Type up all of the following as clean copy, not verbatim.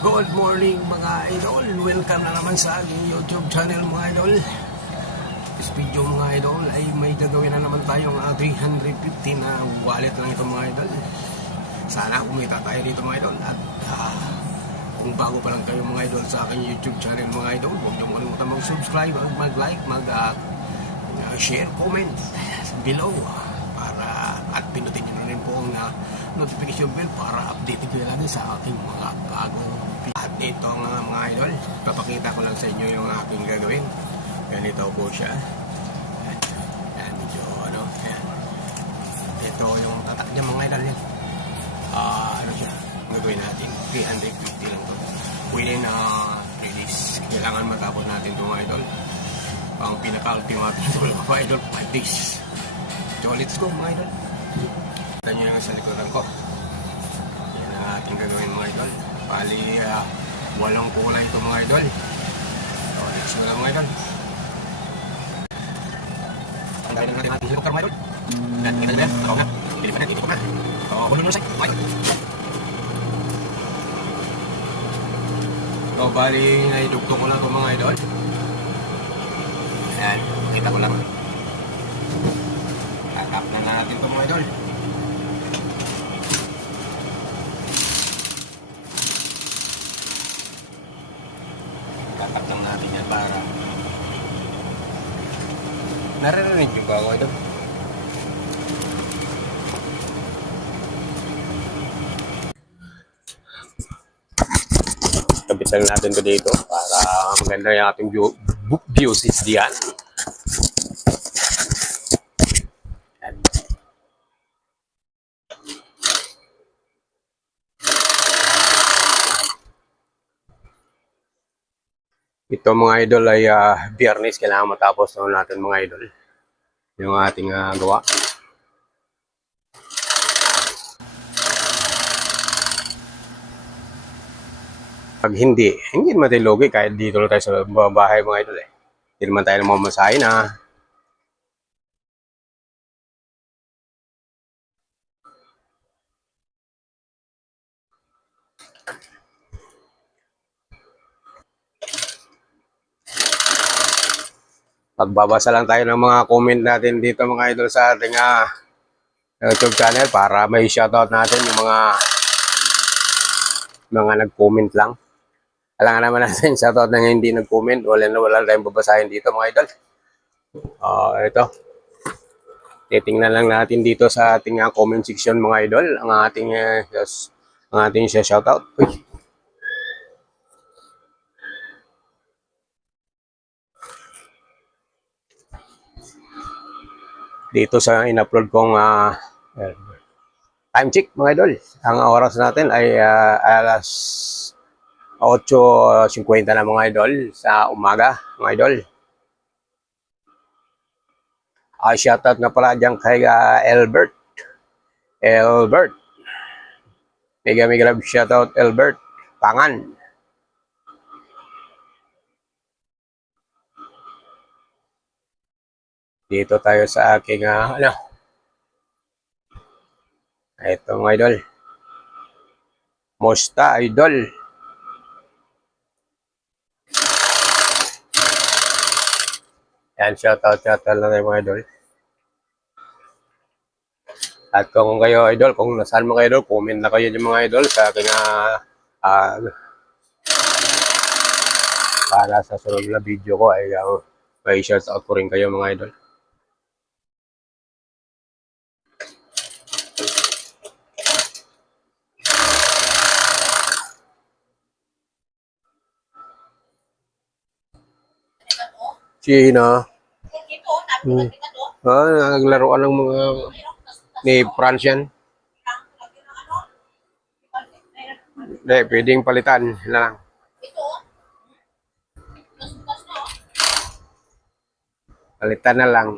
Good morning mga idol. Welcome na naman sa aking YouTube channel mga idol. This video mga idol ay may gagawin na naman tayong 350 na wallet lang ito mga idol. Sana kumita tayo dito mga idol. At kung bago pa lang kayo mga idol sa aking YouTube channel mga idol, huwag niyo kalimutan mag-subscribe, mag-like, mag-share, comment below at pinutin nyo na rin po ang notification bell para update kayo lagi sa aking mga bagong video. At ito mga idol, papakita ko lang sa inyo yung aking gagawin. Ganito po siya. Yan, medyo yan. Ito yung tatak niya mga idol. Ano siya, gagawin natin 350 lang to within 3 days. Kailangan matapos natin ito mga idol. Pang pinaka-ultimate mga idol, 5 days. So let's go mga idol. Kita nyo lang sa likuran ko. Yan ang ating gagawin mga idol. Bali, walang kulay ito mga idol. So let's go lang mga idol. Ang gawin natin ating helicopter mga idol. Yan, kita nyo yan. Ako nga. Pilipan natin, ikot na. So, hulun mo sa mga idol. So bali, naidugtong ko lang ito mga idol. Ayan, makita ko lang. Tatap na natin ito mga idol. Tatap lang natin yan para naririnig nyo ba ako idol? Kapit lang natin ito dito para maganda yung ating views diyan. Ito mga idol ay Biyernes, kailangan matapos natin mga idol yung ating gawa. Pag hindi naman tayo logi kahit dito tayo sa bahay mga idol eh. Hindi naman tayo namamasahin Pagbabasa lang tayo ng mga comment natin dito mga idol sa ating YouTube channel para may shoutout natin yung mga nag-comment lang. Alangan naman natin shoutout na hindi nag-comment. Wala tayong babasahin dito mga idol. Ito. Titingnan lang natin dito sa ating comment section mga idol ang ating shoutout. Uy. Dito sa in-upload kong time check mga idol. Ang oras natin ay alas 8:50 na mga idol sa umaga mga idol. Shoutout nga pala dyan kay Albert. Mega love shoutout Albert Pangan. Dito tayo sa aking ito mga idol. Mosta idol. Yan, shoutout lang tayo mga idol. At kung kayo idol, kung nasaan mga idol, comment na kayo yung mga idol sa aking para sa sunod na video ko ay may shoutout ko rin kayo mga idol. Sino? Naglaruan ng mga ni France yan. Hindi, pwedeng palitan na lang. Palitan na lang.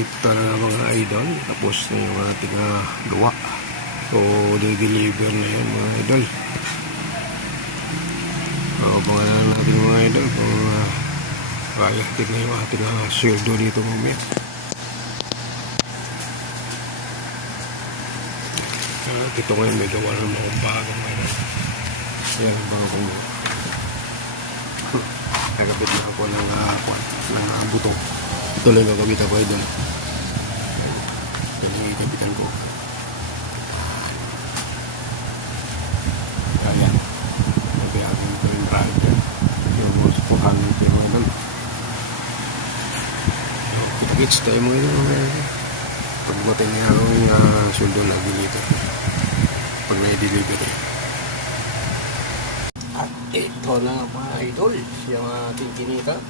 Ito na mga idol, tapos na yung ating gawa. So, deliver na yan mga idol. Abangan natin mga idol kung kaya na yung ating sweldo dito mamaya. Ito ngayon may gawa ng mga bago mga idol. Yan ang bago mo. Nagabit na ako ng buto. Ito lang gagawin ako idol. Ito lang ikabitan ko. Ayan. Sabi aking print rider. Yung mga supuhan nito mga idol. Kita-kits tayo mga idol. Pagbutin na yung sundo na deliver. Pag na-deliver at ito na mga idol, yung ating kinita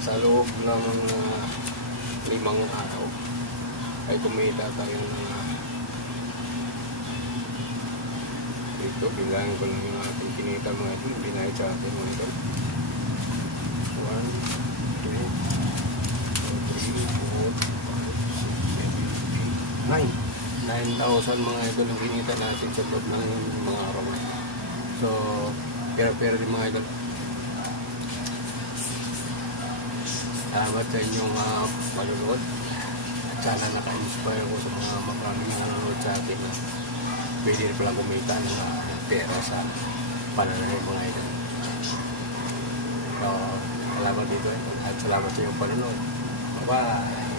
sa loob ng 5 araw ay kumita tayo ng ito, bilangin ko lang yung ating kinita mga idol, binayad sa atin mga idol. 1, 2, 3, 4, 5, 6, 7, 8, 9,000 mga idol ang kinita natin sa loob ng mga araw. So, pera-pera din mga idol. Salamat sa inyong panunood. At sana naka-inspire ko sa mga maraming nanonood sa atin na pwede rin pala kumita ng pera sa pananahe mga idol. So, salamat dito at salamat sa inyong panunood. Bye-bye!